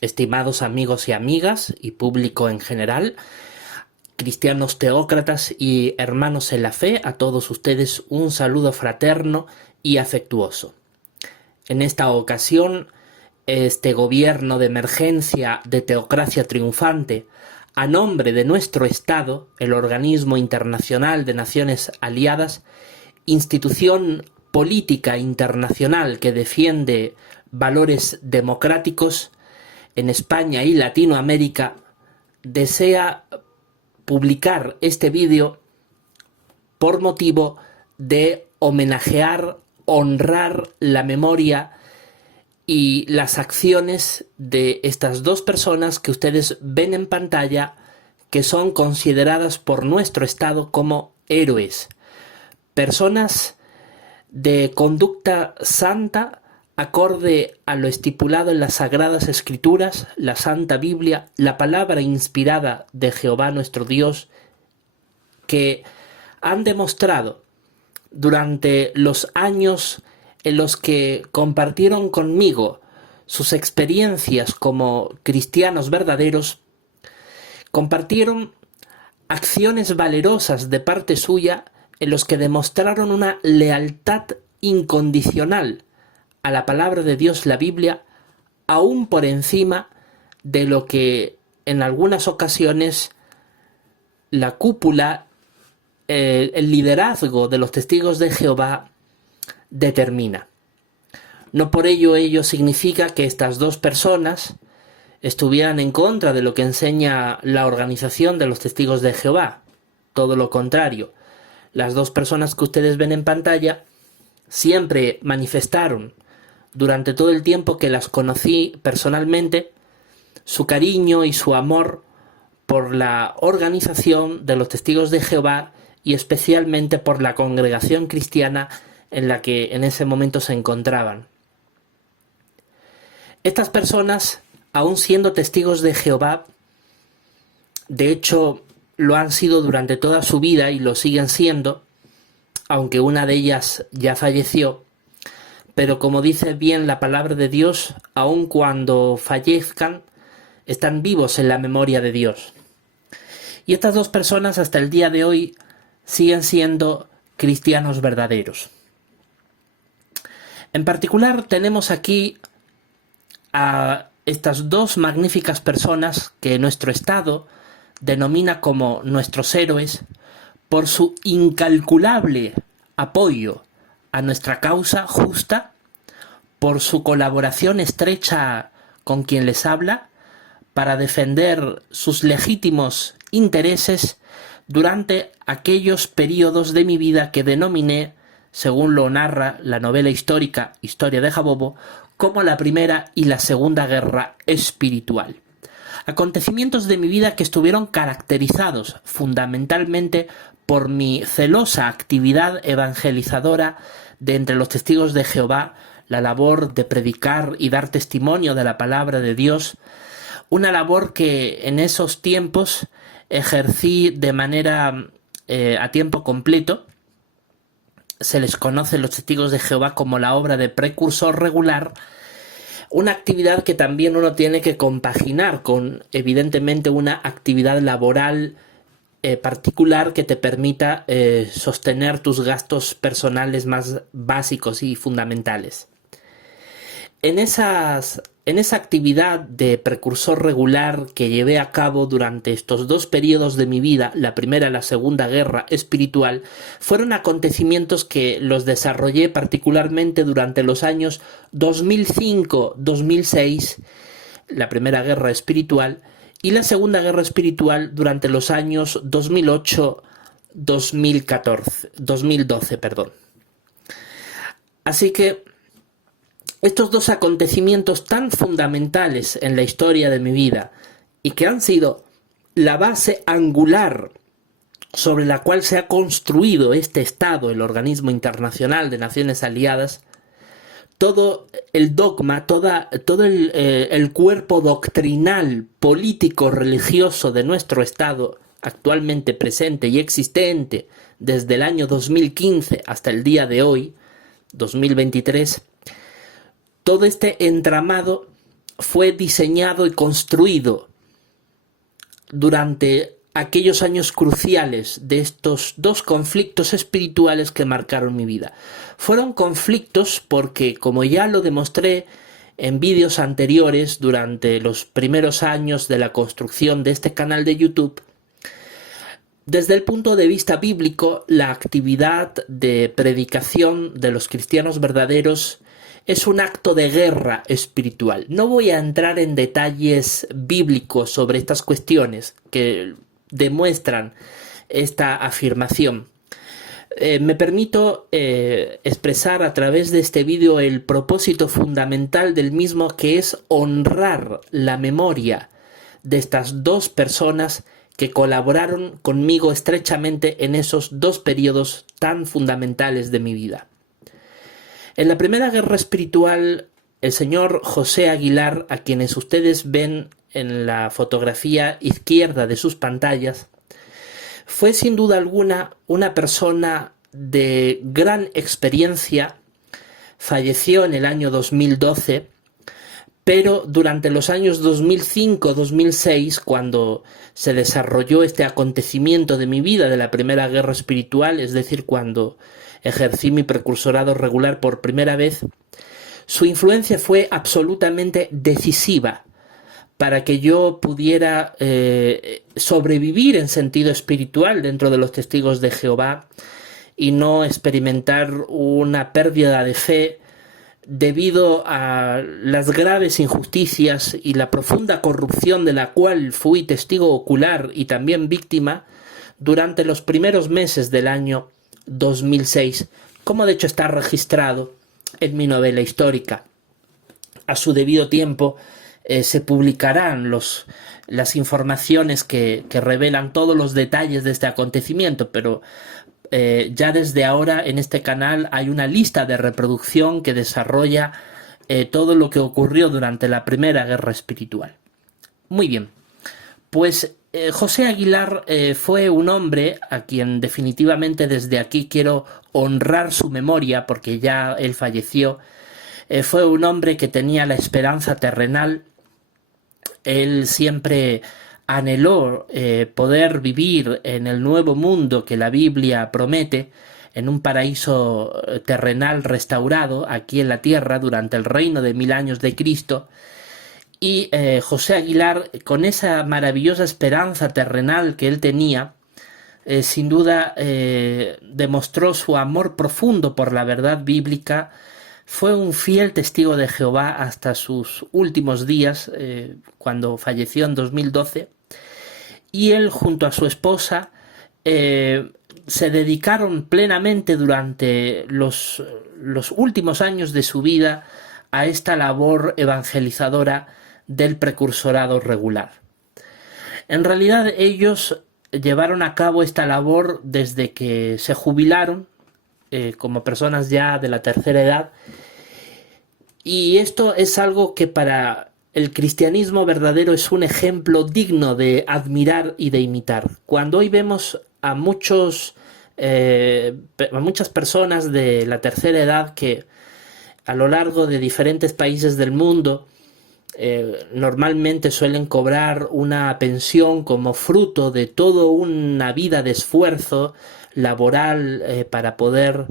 estimados amigos y amigas y público en general, cristianos teócratas y hermanos en la fe, a todos ustedes un saludo fraterno y afectuoso. En esta ocasión, este gobierno de emergencia de teocracia triunfante, a nombre de nuestro Estado, el Organismo Internacional de Naciones Aliadas, institución política internacional que defiende valores democráticos en España y Latinoamérica, desea publicar este vídeo por motivo de homenajear, honrar la memoria y las acciones de estas dos personas que ustedes ven en pantalla, que son consideradas por nuestro Estado como héroes. Personas de conducta santa, acorde a lo estipulado en las Sagradas Escrituras, la Santa Biblia, la palabra inspirada de Jehová nuestro Dios, que han demostrado durante los años en los que compartieron conmigo sus experiencias como cristianos verdaderos, compartieron acciones valerosas de parte suya en los que demostraron una lealtad incondicional a la palabra de Dios, la Biblia, aún por encima de lo que en algunas ocasiones la cúpula, el liderazgo de los testigos de Jehová determina. No por ello significa que estas dos personas estuvieran en contra de lo que enseña la organización de los testigos de Jehová. Todo lo contrario. Las dos personas que ustedes ven en pantalla siempre manifestaron, durante todo el tiempo que las conocí personalmente, su cariño y su amor por la organización de los testigos de Jehová y especialmente por la congregación cristiana en la que en ese momento se encontraban. Estas personas, aun siendo testigos de Jehová, de hecho lo han sido durante toda su vida y lo siguen siendo, aunque una de ellas ya falleció, pero como dice bien la palabra de Dios, aun cuando fallezcan, están vivos en la memoria de Dios. Y estas dos personas hasta el día de hoy siguen siendo cristianos verdaderos. En particular tenemos aquí a estas dos magníficas personas que nuestro Estado denomina como nuestros héroes por su incalculable apoyo a nuestra causa justa, por su colaboración estrecha con quien les habla para defender sus legítimos intereses durante aquellos periodos de mi vida que denominé, según lo narra la novela histórica Historia de Jabobo, como la Primera y la Segunda Guerra Espiritual. Acontecimientos de mi vida que estuvieron caracterizados fundamentalmente por mi celosa actividad evangelizadora de entre los testigos de Jehová, la labor de predicar y dar testimonio de la palabra de Dios, una labor que en esos tiempos ejercí de manera a tiempo completo. Se les conoce los testigos de Jehová como la obra de precursor regular, una actividad que también uno tiene que compaginar con, evidentemente, una actividad laboral particular que te permita sostener tus gastos personales más básicos y fundamentales. En esa actividad de precursor regular que llevé a cabo durante estos dos periodos de mi vida, la Primera y la Segunda Guerra Espiritual, fueron acontecimientos que los desarrollé particularmente durante los años 2005-2006, la Primera Guerra Espiritual, y la Segunda Guerra Espiritual durante los años 2008-2012. Así que estos dos acontecimientos tan fundamentales en la historia de mi vida y que han sido la base angular sobre la cual se ha construido este Estado, el Organismo Internacional de Naciones Aliadas, todo el dogma, todo el cuerpo doctrinal, político, religioso de nuestro Estado, actualmente presente y existente desde el año 2015 hasta el día de hoy, 2023, todo este entramado fue diseñado y construido durante aquellos años cruciales de estos dos conflictos espirituales que marcaron mi vida. Fueron conflictos porque, como ya lo demostré en vídeos anteriores durante los primeros años de la construcción de este canal de YouTube, desde el punto de vista bíblico, la actividad de predicación de los cristianos verdaderos es un acto de guerra espiritual. No voy a entrar en detalles bíblicos sobre estas cuestiones que demuestran esta afirmación. Me permito expresar a través de este vídeo el propósito fundamental del mismo, que es honrar la memoria de estas dos personas que colaboraron conmigo estrechamente en esos dos periodos tan fundamentales de mi vida. En la primera guerra espiritual, el señor José Aguilar, a quienes ustedes ven en la fotografía izquierda de sus pantallas, fue sin duda alguna una persona de gran experiencia. Falleció en el año 2012, pero durante los años 2005-2006, cuando se desarrolló este acontecimiento de mi vida, de la primera guerra espiritual, es decir, cuando ejercí mi precursorado regular por primera vez, su influencia fue absolutamente decisiva para que yo pudiera sobrevivir en sentido espiritual dentro de los testigos de Jehová y no experimentar una pérdida de fe debido a las graves injusticias y la profunda corrupción de la cual fui testigo ocular y también víctima durante los primeros meses del año 2006, como de hecho está registrado en mi novela histórica. A su debido tiempo se publicarán las informaciones que revelan todos los detalles de este acontecimiento, pero ya desde ahora en este canal hay una lista de reproducción que desarrolla todo lo que ocurrió durante la primera guerra espiritual. Muy bien, pues José Aguilar fue un hombre a quien definitivamente desde aquí quiero honrar su memoria, porque ya él falleció. Fue un hombre que tenía la esperanza terrenal. Él siempre anheló poder vivir en el nuevo mundo que la Biblia promete, en un paraíso terrenal restaurado aquí en la tierra durante el reino de 1000 años de Cristo. Y José Aguilar, con esa maravillosa esperanza terrenal que él tenía, sin duda demostró su amor profundo por la verdad bíblica. Fue un fiel testigo de Jehová hasta sus últimos días, cuando falleció en 2012. Y él, junto a su esposa, se dedicaron plenamente durante los últimos años de su vida a esta labor evangelizadora del precursorado regular. En realidad ellos llevaron a cabo esta labor desde que se jubilaron, como personas ya de la tercera edad, y esto es algo que para el cristianismo verdadero es un ejemplo digno de admirar y de imitar. Cuando hoy vemos a muchas personas de la tercera edad que a lo largo de diferentes países del mundo normalmente suelen cobrar una pensión como fruto de toda una vida de esfuerzo laboral para poder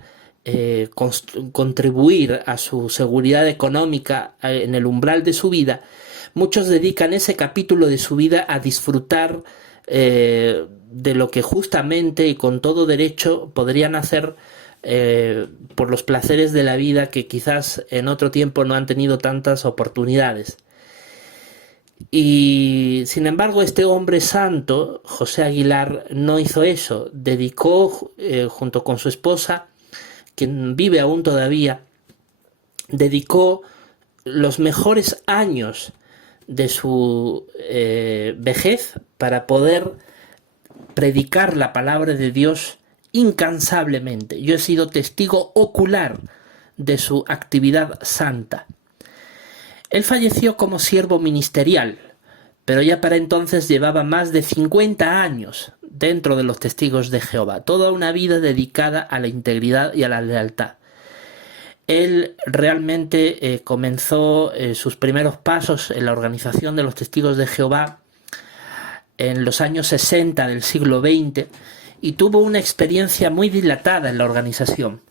contribuir a su seguridad económica en el umbral de su vida. Muchos dedican ese capítulo de su vida a disfrutar de lo que justamente y con todo derecho podrían hacer por los placeres de la vida, que quizás en otro tiempo no han tenido tantas oportunidades. Y sin embargo, este hombre santo, José Aguilar, no hizo eso. Dedicó, junto con su esposa, quien vive aún todavía, dedicó los mejores años de su vejez para poder predicar la palabra de Dios incansablemente. Yo he sido testigo ocular de su actividad santa. Él falleció como siervo ministerial, pero ya para entonces llevaba más de 50 años dentro de los testigos de Jehová, toda una vida dedicada a la integridad y a la lealtad. Él realmente comenzó sus primeros pasos en la organización de los Testigos de Jehová en los años 60 del siglo XX y tuvo una experiencia muy dilatada en la organización.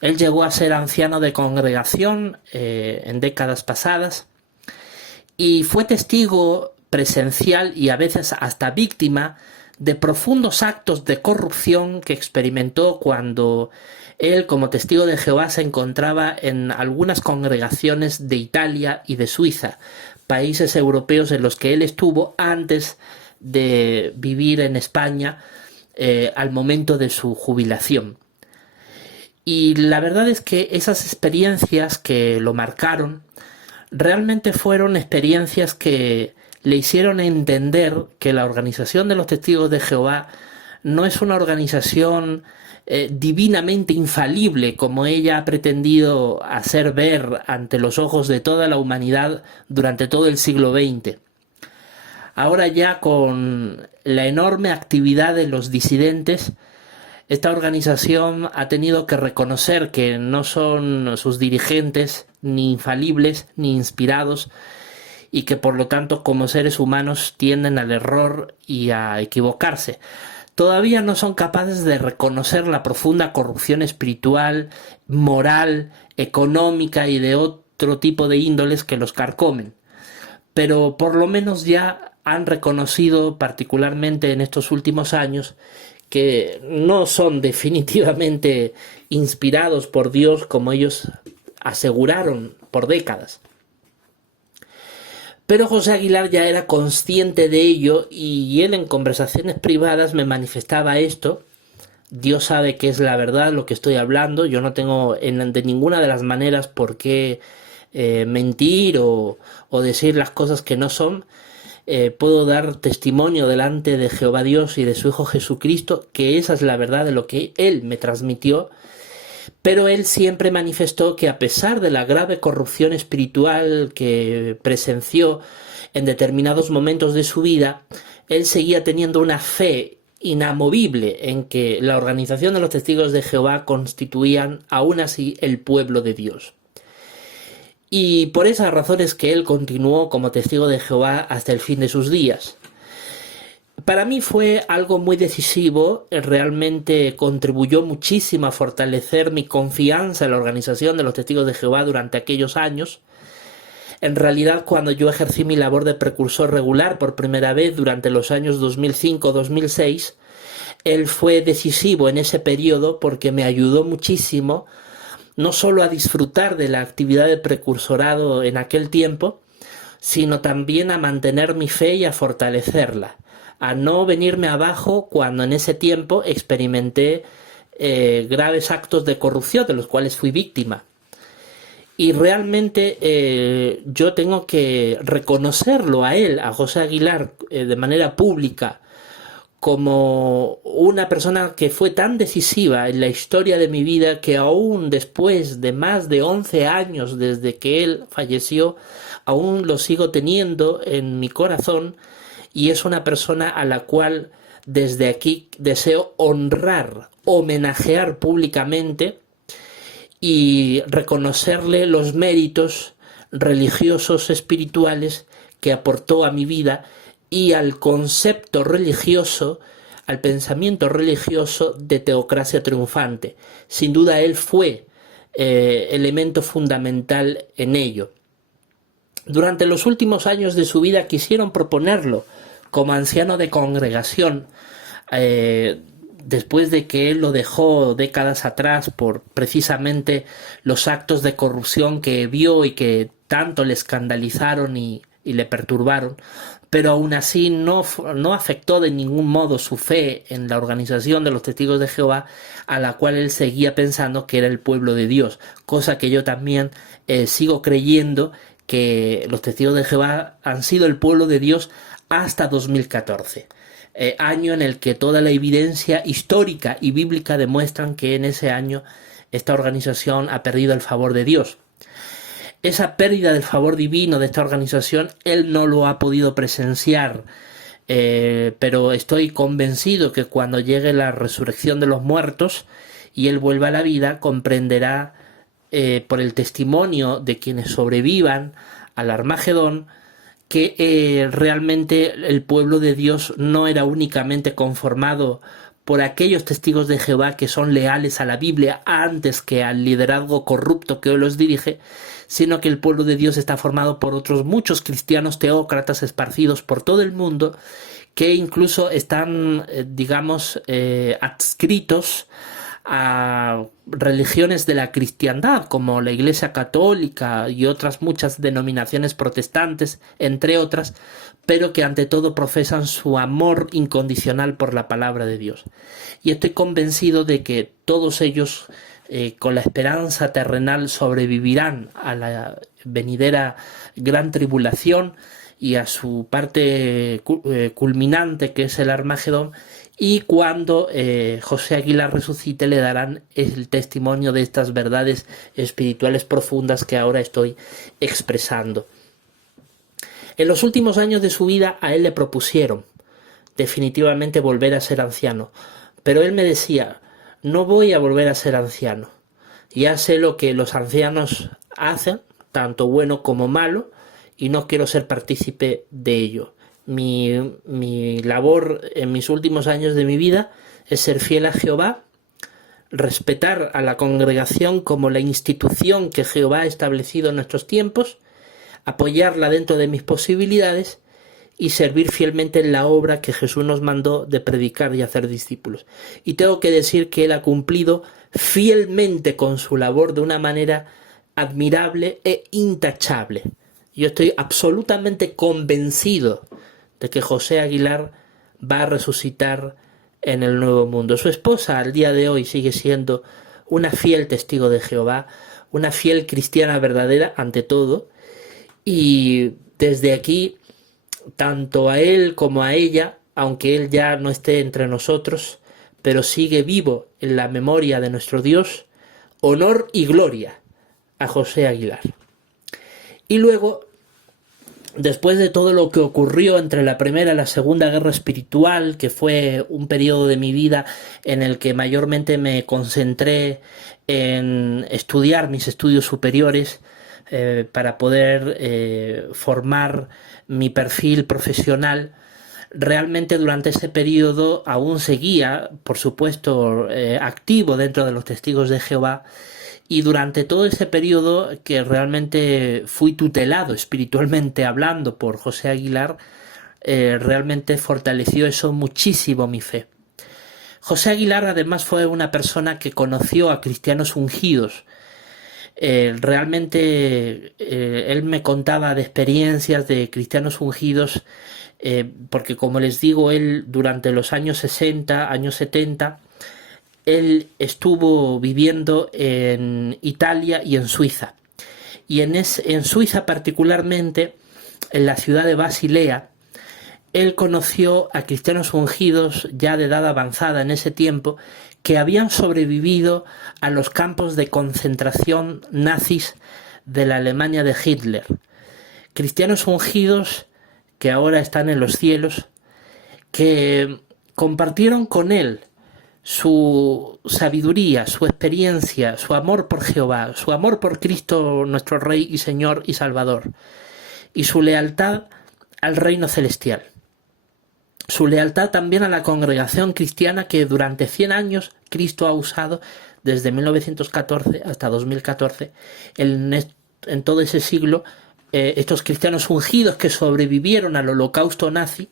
Él llegó a ser anciano de congregación en décadas pasadas y fue testigo presencial y a veces hasta víctima de profundos actos de corrupción que experimentó cuando él, como testigo de Jehová, se encontraba en algunas congregaciones de Italia y de Suiza, países europeos en los que él estuvo antes de vivir en España al momento de su jubilación. Y la verdad es que esas experiencias que lo marcaron realmente fueron experiencias que le hicieron entender que la organización de los Testigos de Jehová no es una organización divinamente infalible como ella ha pretendido hacer ver ante los ojos de toda la humanidad durante todo el siglo XX. Ahora ya con la enorme actividad de los disidentes, esta organización ha tenido que reconocer que no son sus dirigentes ni infalibles ni inspirados y que por lo tanto como seres humanos tienden al error y a equivocarse. Todavía no son capaces de reconocer la profunda corrupción espiritual, moral, económica y de otro tipo de índoles que los carcomen. Pero por lo menos ya han reconocido, particularmente en estos últimos años, que no son definitivamente inspirados por Dios como ellos aseguraron por décadas. Pero José Aguilar ya era consciente de ello y él en conversaciones privadas me manifestaba esto. Dios sabe que es la verdad lo que estoy hablando, yo no tengo de ninguna de las maneras por qué mentir o decir las cosas que no son. Puedo dar testimonio delante de Jehová Dios y de su Hijo Jesucristo que esa es la verdad de lo que Él me transmitió, pero Él siempre manifestó que a pesar de la grave corrupción espiritual que presenció en determinados momentos de su vida, Él seguía teniendo una fe inamovible en que la organización de los Testigos de Jehová constituían aún así el pueblo de Dios. Y por esas razones que él continuó como testigo de Jehová hasta el fin de sus días. Para mí fue algo muy decisivo, realmente contribuyó muchísimo a fortalecer mi confianza en la organización de los Testigos de Jehová durante aquellos años. En realidad, cuando yo ejercí mi labor de precursor regular por primera vez durante los años 2005-2006, él fue decisivo en ese periodo porque me ayudó muchísimo no solo a disfrutar de la actividad de precursorado en aquel tiempo, sino también a mantener mi fe y a fortalecerla, a no venirme abajo cuando en ese tiempo experimenté graves actos de corrupción de los cuales fui víctima. Y realmente yo tengo que reconocerlo a él, a José Aguilar, de manera pública, como una persona que fue tan decisiva en la historia de mi vida que aún después de más de 11 años desde que él falleció, aún lo sigo teniendo en mi corazón y es una persona a la cual desde aquí deseo honrar, homenajear públicamente y reconocerle los méritos religiosos espirituales que aportó a mi vida y al concepto religioso, al pensamiento religioso de teocracia triunfante. Sin duda él fue elemento fundamental en ello. Durante los últimos años de su vida quisieron proponerlo como anciano de congregación, después de que él lo dejó décadas atrás por precisamente los actos de corrupción que vio y que tanto le escandalizaron y le perturbaron, pero aún así no afectó de ningún modo su fe en la organización de los Testigos de Jehová, a la cual él seguía pensando que era el pueblo de Dios, cosa que yo también sigo creyendo que los Testigos de Jehová han sido el pueblo de Dios hasta 2014, año en el que toda la evidencia histórica y bíblica demuestran que en ese año esta organización ha perdido el favor de Dios. Esa pérdida del favor divino de esta organización, él no lo ha podido presenciar, pero estoy convencido que cuando llegue la resurrección de los muertos y él vuelva a la vida, comprenderá por el testimonio de quienes sobrevivan al Armagedón, que realmente el pueblo de Dios no era únicamente conformado por aquellos testigos de Jehová que son leales a la Biblia antes que al liderazgo corrupto que hoy los dirige, sino que el pueblo de Dios está formado por otros muchos cristianos teócratas esparcidos por todo el mundo, que incluso están, adscritos a religiones de la cristiandad, como la Iglesia Católica y otras muchas denominaciones protestantes, entre otras, pero que ante todo profesan su amor incondicional por la palabra de Dios. Y estoy convencido de que todos ellos, con la esperanza terrenal, sobrevivirán a la venidera gran tribulación y a su parte culminante, que es el Armagedón, y cuando José Aguilar resucite le darán el testimonio de estas verdades espirituales profundas que ahora estoy expresando. En los últimos años de su vida a él le propusieron definitivamente volver a ser anciano, pero él me decía: no voy a volver a ser anciano, ya sé lo que los ancianos hacen, tanto bueno como malo, y no quiero ser partícipe de ello. Mi labor en mis últimos años de mi vida es ser fiel a Jehová, respetar a la congregación como la institución que Jehová ha establecido en nuestros tiempos, apoyarla dentro de mis posibilidades y servir fielmente en la obra que Jesús nos mandó de predicar y hacer discípulos. Y tengo que decir que él ha cumplido fielmente con su labor de una manera admirable e intachable. Yo estoy absolutamente convencido de que José Aguilar va a resucitar en el nuevo mundo. Su esposa al día de hoy sigue siendo una fiel testigo de Jehová, una fiel cristiana verdadera ante todo, y desde aquí, tanto a él como a ella, aunque él ya no esté entre nosotros, pero sigue vivo en la memoria de nuestro Dios, honor y gloria a José Aguilar. Y luego, después de todo lo que ocurrió entre la Primera y la Segunda Guerra Espiritual, que fue un periodo de mi vida en el que mayormente me concentré en estudiar mis estudios superiores para poder formar mi perfil profesional, realmente durante ese periodo aún seguía, por supuesto, activo dentro de los Testigos de Jehová. Y durante todo ese periodo que realmente fui tutelado espiritualmente hablando por José Aguilar, realmente fortaleció eso muchísimo mi fe. José Aguilar además fue una persona que conoció a cristianos ungidos. Realmente él me contaba de experiencias de cristianos ungidos, porque como les digo, él durante los años 60, años 70, él estuvo viviendo en Italia y en Suiza. Y en Suiza particularmente, en la ciudad de Basilea, él conoció a cristianos ungidos ya de edad avanzada en ese tiempo, que habían sobrevivido a los campos de concentración nazis de la Alemania de Hitler. Cristianos ungidos que ahora están en los cielos, que compartieron con él su sabiduría, su experiencia, su amor por Jehová, su amor por Cristo nuestro Rey y Señor y Salvador, y su lealtad al reino celestial. Su lealtad también a la congregación cristiana que durante 100 años Cristo ha usado, desde 1914 hasta 2014, en todo ese siglo, estos cristianos ungidos que sobrevivieron al holocausto nazi,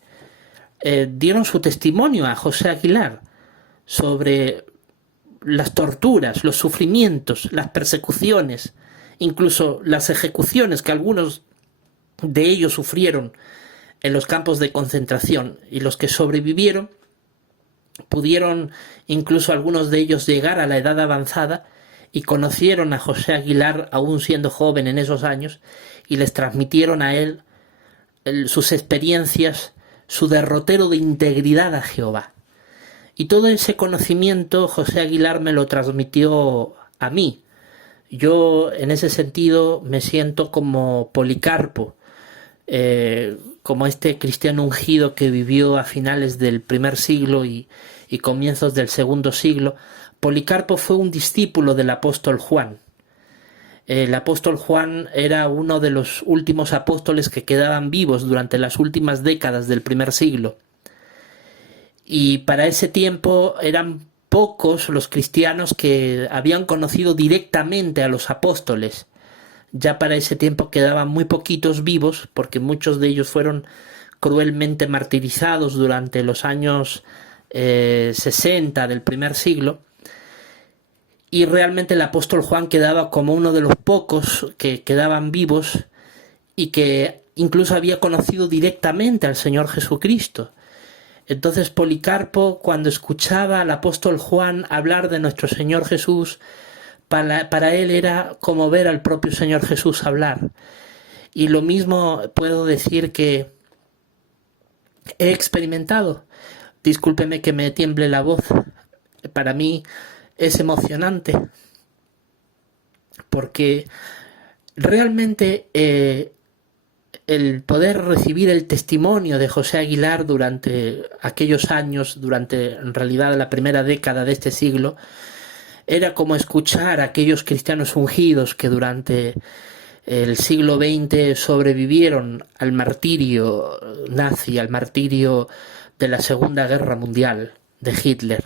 dieron su testimonio a José Aguilar sobre las torturas, los sufrimientos, las persecuciones, incluso las ejecuciones que algunos de ellos sufrieron en los campos de concentración, y los que sobrevivieron pudieron incluso algunos de ellos llegar a la edad avanzada y conocieron a José Aguilar aún siendo joven en esos años y les transmitieron a él sus experiencias, su derrotero de integridad a Jehová. Y todo ese conocimiento José Aguilar me lo transmitió a mí. Yo en ese sentido me siento como Policarpo, como este cristiano ungido que vivió a finales del primer siglo y comienzos del segundo siglo. Policarpo fue un discípulo del apóstol Juan. El apóstol Juan era uno de los últimos apóstoles que quedaban vivos durante las últimas décadas del primer siglo. Y para ese tiempo eran pocos los cristianos que habían conocido directamente a los apóstoles. Ya para ese tiempo quedaban muy poquitos vivos, porque muchos de ellos fueron cruelmente martirizados durante los años 60 del primer siglo. Y realmente el apóstol Juan quedaba como uno de los pocos que quedaban vivos y que incluso había conocido directamente al Señor Jesucristo. Entonces Policarpo, cuando escuchaba al apóstol Juan hablar de nuestro Señor Jesús, para él era como ver al propio Señor Jesús hablar. Y lo mismo puedo decir que he experimentado. Discúlpeme que me tiemble la voz. Para mí es emocionante, porque realmente el poder recibir el testimonio de José Aguilar durante aquellos años, durante en realidad la primera década de este siglo, era como escuchar a aquellos cristianos ungidos que durante el siglo XX sobrevivieron al martirio nazi, al martirio de la Segunda Guerra Mundial de Hitler.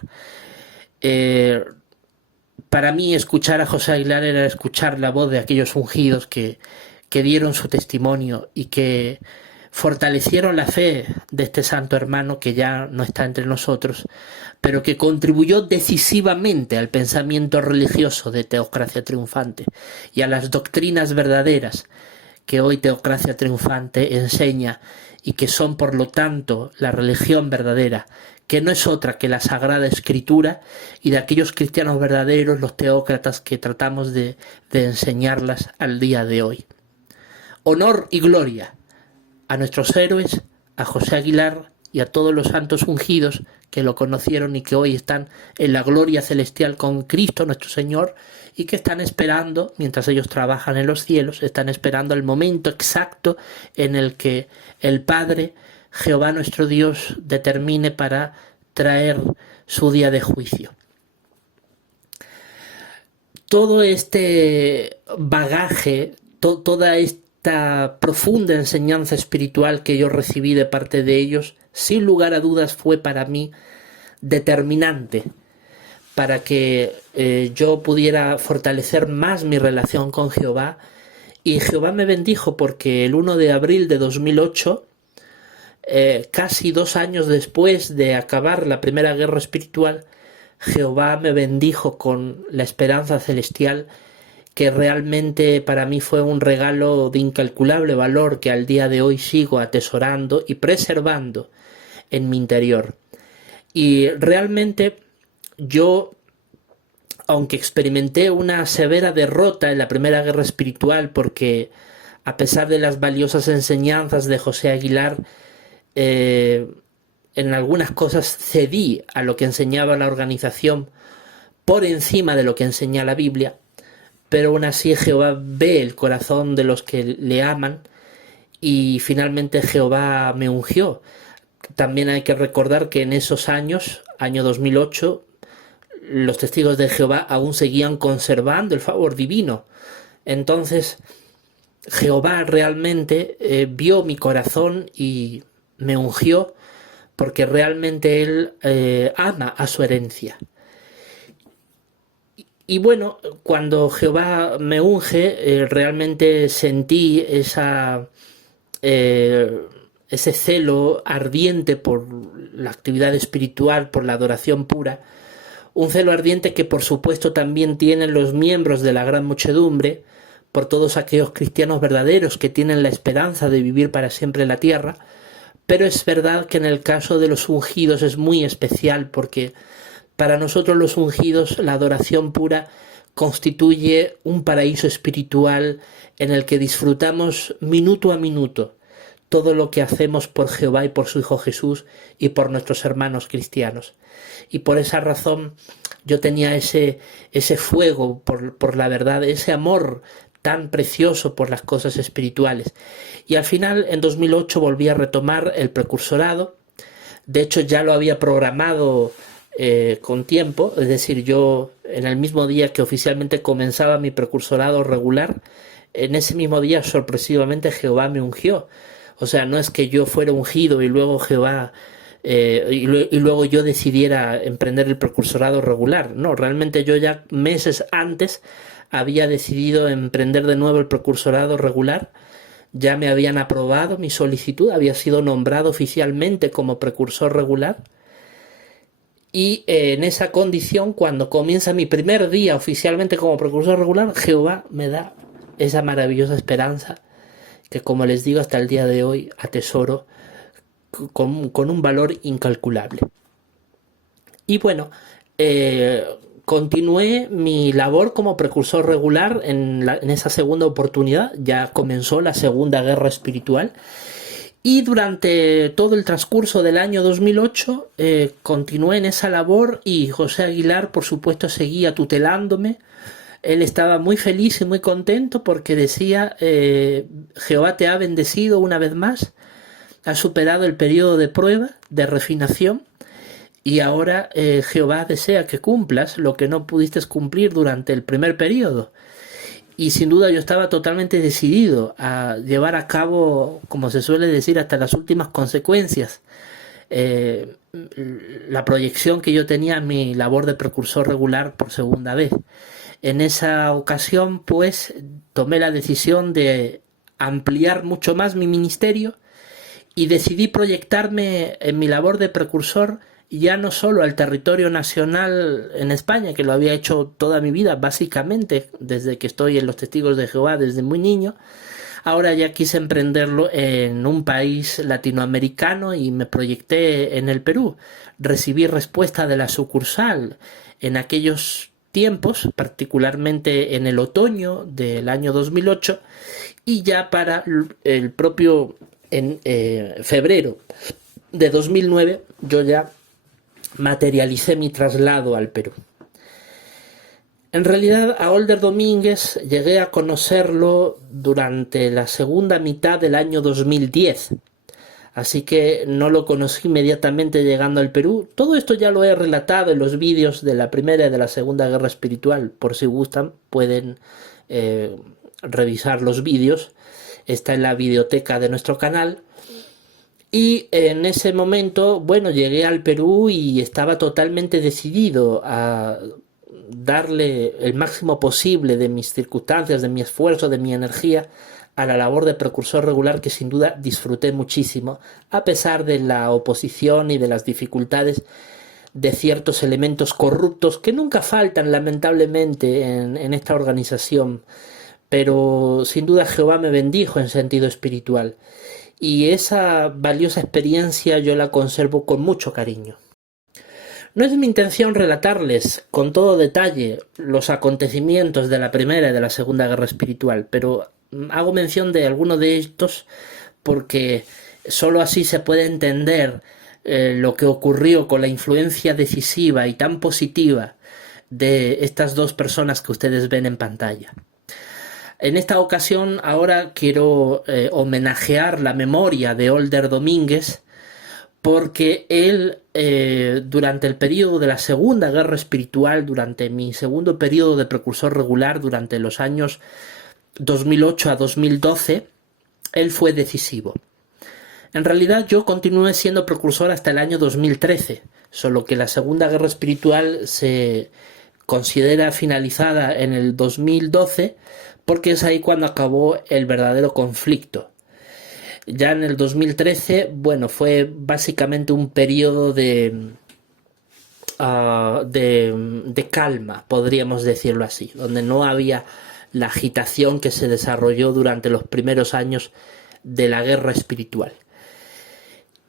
Para mí escuchar a José Aguilar era escuchar la voz de aquellos ungidos que dieron su testimonio y que fortalecieron la fe de este santo hermano que ya no está entre nosotros, pero que contribuyó decisivamente al pensamiento religioso de Teocracia Triunfante y a las doctrinas verdaderas que hoy Teocracia Triunfante enseña y que son por lo tanto la religión verdadera, que no es otra que la Sagrada Escritura, y de aquellos cristianos verdaderos, los teócratas, que tratamos de enseñarlas al día de hoy. Honor y gloria a nuestros héroes, a José Aguilar y a todos los santos ungidos que lo conocieron y que hoy están en la gloria celestial con Cristo nuestro Señor, y que están esperando, mientras ellos trabajan en los cielos, están esperando el momento exacto en el que el Padre, Jehová nuestro Dios, determine para traer su día de juicio. Todo este bagaje, toda esta profunda enseñanza espiritual que yo recibí de parte de ellos, sin lugar a dudas fue para mí determinante para que yo pudiera fortalecer más mi relación con Jehová. Y Jehová me bendijo porque el 1 de abril de 2008, casi 2 años después de acabar la primera guerra espiritual, Jehová me bendijo con la esperanza celestial, que realmente para mí fue un regalo de incalculable valor que al día de hoy sigo atesorando y preservando en mi interior. Y realmente yo, aunque experimenté una severa derrota en la primera guerra espiritual, porque a pesar de las valiosas enseñanzas de José Aguilar, en algunas cosas cedí a lo que enseñaba la organización por encima de lo que enseña la Biblia, pero aún así Jehová ve el corazón de los que le aman y finalmente Jehová me ungió. También hay que recordar que en esos años, año 2008, los testigos de Jehová aún seguían conservando el favor divino. Entonces Jehová realmente vio mi corazón y me ungió, porque realmente Él ama a su herencia. Y bueno, cuando Jehová me unge, realmente sentí ese celo ardiente por la actividad espiritual, por la adoración pura, un celo ardiente que por supuesto también tienen los miembros de la gran muchedumbre, por todos aquellos cristianos verdaderos que tienen la esperanza de vivir para siempre en la tierra. Pero es verdad que en el caso de los ungidos es muy especial, porque para nosotros los ungidos la adoración pura constituye un paraíso espiritual en el que disfrutamos minuto a minuto todo lo que hacemos por Jehová y por su Hijo Jesús y por nuestros hermanos cristianos. Y por esa razón yo tenía ese fuego por la verdad, ese amor tan precioso por las cosas espirituales. Y al final, en 2008, volví a retomar el precursorado. De hecho, ya lo había programado con tiempo, es decir, yo en el mismo día que oficialmente comenzaba mi precursorado regular, en ese mismo día sorpresivamente Jehová me ungió. O sea, no es que yo fuera ungido y luego Jehová y luego yo decidiera emprender el precursorado regular. No, realmente yo ya meses antes había decidido emprender de nuevo el precursorado regular. Ya me habían aprobado mi solicitud, había sido nombrado oficialmente como precursor regular. Y en esa condición, cuando comienza mi primer día oficialmente como precursor regular, Jehová me da esa maravillosa esperanza que, como les digo, hasta el día de hoy atesoro con un valor incalculable. Y bueno, continué mi labor como precursor regular en esa segunda oportunidad. Ya comenzó la Segunda Guerra Espiritual. Y durante todo el transcurso del año 2008 continué en esa labor y José Aguilar, por supuesto, seguía tutelándome. Él estaba muy feliz y muy contento porque decía, Jehová te ha bendecido una vez más, has superado el periodo de prueba, de refinación, y ahora Jehová desea que cumplas lo que no pudiste cumplir durante el primer periodo. Y sin duda yo estaba totalmente decidido a llevar a cabo, como se suele decir, hasta las últimas consecuencias, la proyección que yo tenía en mi labor de precursor regular por segunda vez. En esa ocasión, pues, tomé la decisión de ampliar mucho más mi ministerio y decidí proyectarme en mi labor de precursor ya no solo al territorio nacional en España, que lo había hecho toda mi vida, básicamente, desde que estoy en los Testigos de Jehová, desde muy niño. Ahora ya quise emprenderlo en un país latinoamericano y me proyecté en el Perú. Recibí respuesta de la sucursal en aquellos tiempos, particularmente en el otoño del año 2008, y ya para el propio en febrero de 2009 yo ya materialicé mi traslado al Perú. En realidad a Older Domínguez llegué a conocerlo durante la segunda mitad del año 2010, así que no lo conocí inmediatamente llegando al Perú. Todo esto ya lo he relatado en los vídeos de la Primera y de la Segunda Guerra Espiritual. Por si gustan pueden revisar los vídeos, está en la videoteca de nuestro canal. Y en ese momento, bueno, llegué al Perú y estaba totalmente decidido a darle el máximo posible de mis circunstancias, de mi esfuerzo, de mi energía a la labor de precursor regular, que sin duda disfruté muchísimo, a pesar de la oposición y de las dificultades de ciertos elementos corruptos que nunca faltan, lamentablemente, en esta organización. Pero sin duda Jehová me bendijo en sentido espiritual. Y esa valiosa experiencia yo la conservo con mucho cariño. No es mi intención relatarles con todo detalle los acontecimientos de la Primera y de la Segunda Guerra Espiritual, pero hago mención de algunos de estos porque sólo así se puede entender lo que ocurrió con la influencia decisiva y tan positiva de estas dos personas que ustedes ven en pantalla. En esta ocasión ahora quiero homenajear la memoria de Older Domínguez, porque él durante el periodo de la Segunda Guerra Espiritual, durante mi segundo periodo de precursor regular, durante los años 2008 a 2012, él fue decisivo. En realidad yo continué siendo precursor hasta el año 2013, solo que la Segunda Guerra Espiritual se considera finalizada en el 2012, porque es ahí cuando acabó el verdadero conflicto. Ya en el 2013, bueno, fue básicamente un periodo de calma, podríamos decirlo así, donde no había la agitación que se desarrolló durante los primeros años de la guerra espiritual.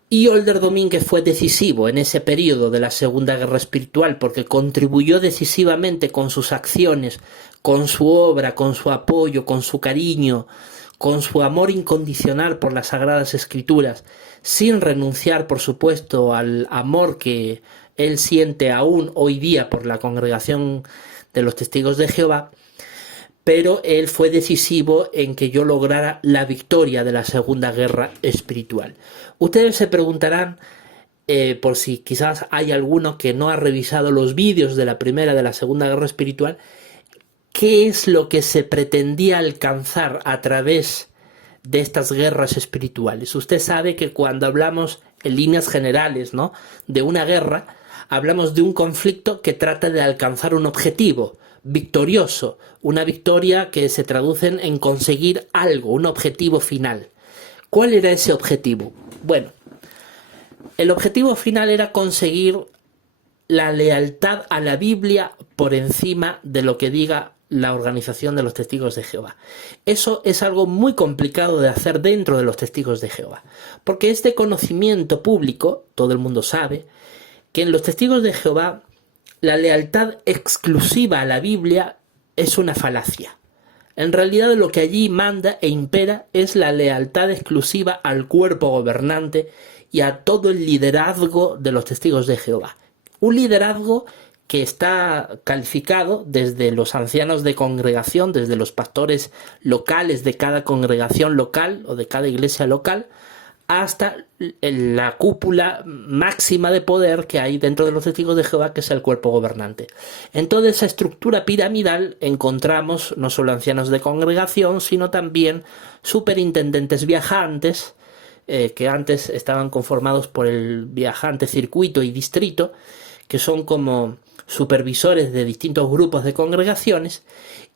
Y Older Domínguez fue decisivo en ese periodo de la Segunda Guerra Espiritual porque contribuyó decisivamente con sus acciones, con su obra, con su apoyo, con su cariño, con su amor incondicional por las Sagradas Escrituras, sin renunciar, por supuesto, al amor que él siente aún hoy día por la congregación de los Testigos de Jehová, pero él fue decisivo en que yo lograra la victoria de la Segunda Guerra Espiritual. Ustedes se preguntarán por si quizás hay alguno que no ha revisado los vídeos de la Primera y de la Segunda Guerra Espiritual, ¿qué es lo que se pretendía alcanzar a través de estas guerras espirituales? Usted sabe que cuando hablamos en líneas generales, ¿no?, de una guerra, hablamos de un conflicto que trata de alcanzar un objetivo victorioso, una victoria que se traduce en conseguir algo, un objetivo final. ¿Cuál era ese objetivo? Bueno, el objetivo final era conseguir la lealtad a la Biblia por encima de lo que diga la Organización de los Testigos de Jehová. Eso es algo muy complicado de hacer dentro de los Testigos de Jehová, porque es de conocimiento público, todo el mundo sabe, que en los Testigos de Jehová la lealtad exclusiva a la Biblia es una falacia. En realidad lo que allí manda e impera es la lealtad exclusiva al cuerpo gobernante y a todo el liderazgo de los Testigos de Jehová. Un liderazgo que está calificado desde los ancianos de congregación, desde los pastores locales de cada congregación local o de cada iglesia local, hasta la cúpula máxima de poder que hay dentro de los Testigos de Jehová, que es el cuerpo gobernante. En toda esa estructura piramidal encontramos no solo ancianos de congregación, sino también superintendentes viajantes, que antes estaban conformados por el viajante circuito y distrito, que son como supervisores de distintos grupos de congregaciones,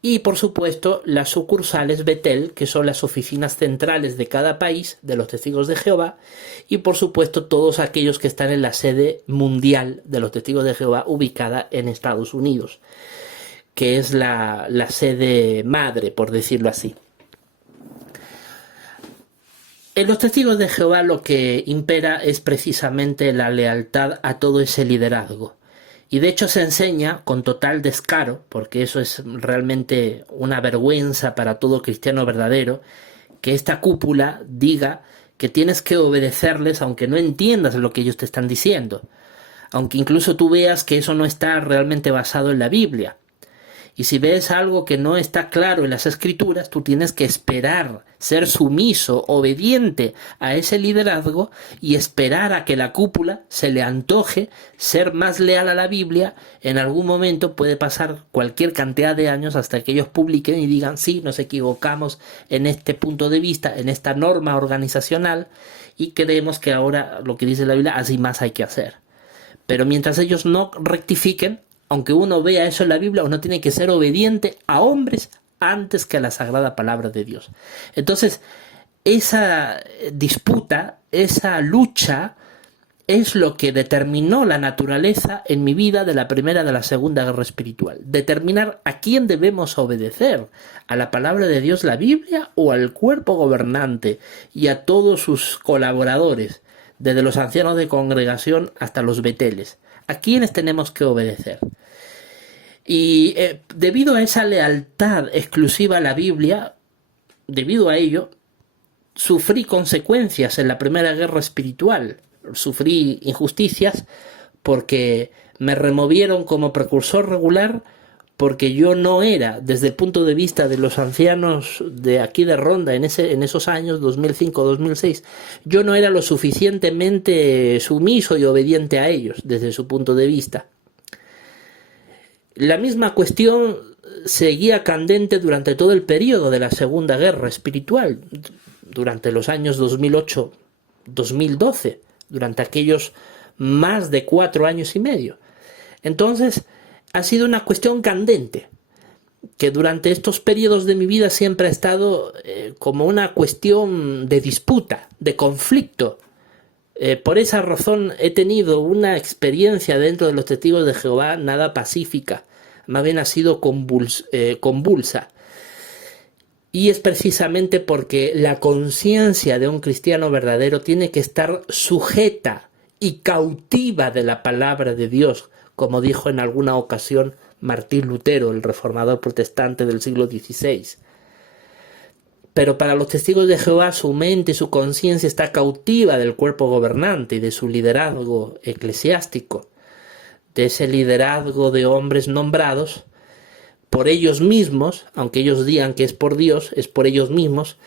y por supuesto las sucursales Betel, que son las oficinas centrales de cada país de los Testigos de Jehová, y por supuesto todos aquellos que están en la sede mundial de los Testigos de Jehová ubicada en Estados Unidos, que es la sede madre, por decirlo así. En los Testigos de Jehová lo que impera es precisamente la lealtad a todo ese liderazgo. Y de hecho se enseña con total descaro, porque eso es realmente una vergüenza para todo cristiano verdadero, que esta cúpula diga que tienes que obedecerles aunque no entiendas lo que ellos te están diciendo, aunque incluso tú veas que eso no está realmente basado en la Biblia. Y si ves algo que no está claro en las Escrituras, tú tienes que esperar, ser sumiso, obediente a ese liderazgo y esperar a que la cúpula se le antoje ser más leal a la Biblia. En algún momento puede pasar cualquier cantidad de años hasta que ellos publiquen y digan, sí, nos equivocamos en este punto de vista, en esta norma organizacional, y creemos que ahora lo que dice la Biblia, así más hay que hacer. Pero mientras ellos no rectifiquen, aunque uno vea eso en la Biblia, uno tiene que ser obediente a hombres antes que a la sagrada palabra de Dios. Entonces, esa disputa, esa lucha, es lo que determinó la naturaleza en mi vida de la Primera y de la Segunda Guerra Espiritual. Determinar a quién debemos obedecer, a la palabra de Dios, la Biblia, o al cuerpo gobernante y a todos sus colaboradores, desde los ancianos de congregación hasta los beteles. ¿A quiénes tenemos que obedecer? Y debido a esa lealtad exclusiva a la Biblia, debido a ello, sufrí consecuencias en la Primera Guerra Espiritual. Sufrí injusticias porque me removieron como precursor regular, porque yo no era, desde el punto de vista de los ancianos de aquí de Ronda en esos años, 2005-2006, yo no era lo suficientemente sumiso y obediente a ellos, desde su punto de vista. La misma cuestión seguía candente durante todo el periodo de la Segunda Guerra Espiritual, durante los años 2008-2012, durante aquellos más de 4 años y medio. Entonces, ha sido una cuestión candente, que durante estos periodos de mi vida siempre ha estado como una cuestión de disputa, de conflicto. Por esa razón he tenido una experiencia dentro de los Testigos de Jehová nada pacífica, más bien ha sido convulsa. Y es precisamente porque la conciencia de un cristiano verdadero tiene que estar sujeta y cautiva de la palabra de Dios, como dijo en alguna ocasión Martín Lutero, el reformador protestante del siglo XVI. Pero para los Testigos de Jehová su mente y su conciencia está cautiva del cuerpo gobernante y de su liderazgo eclesiástico, de ese liderazgo de hombres nombrados por ellos mismos, aunque ellos digan que es por Dios, es por ellos mismos,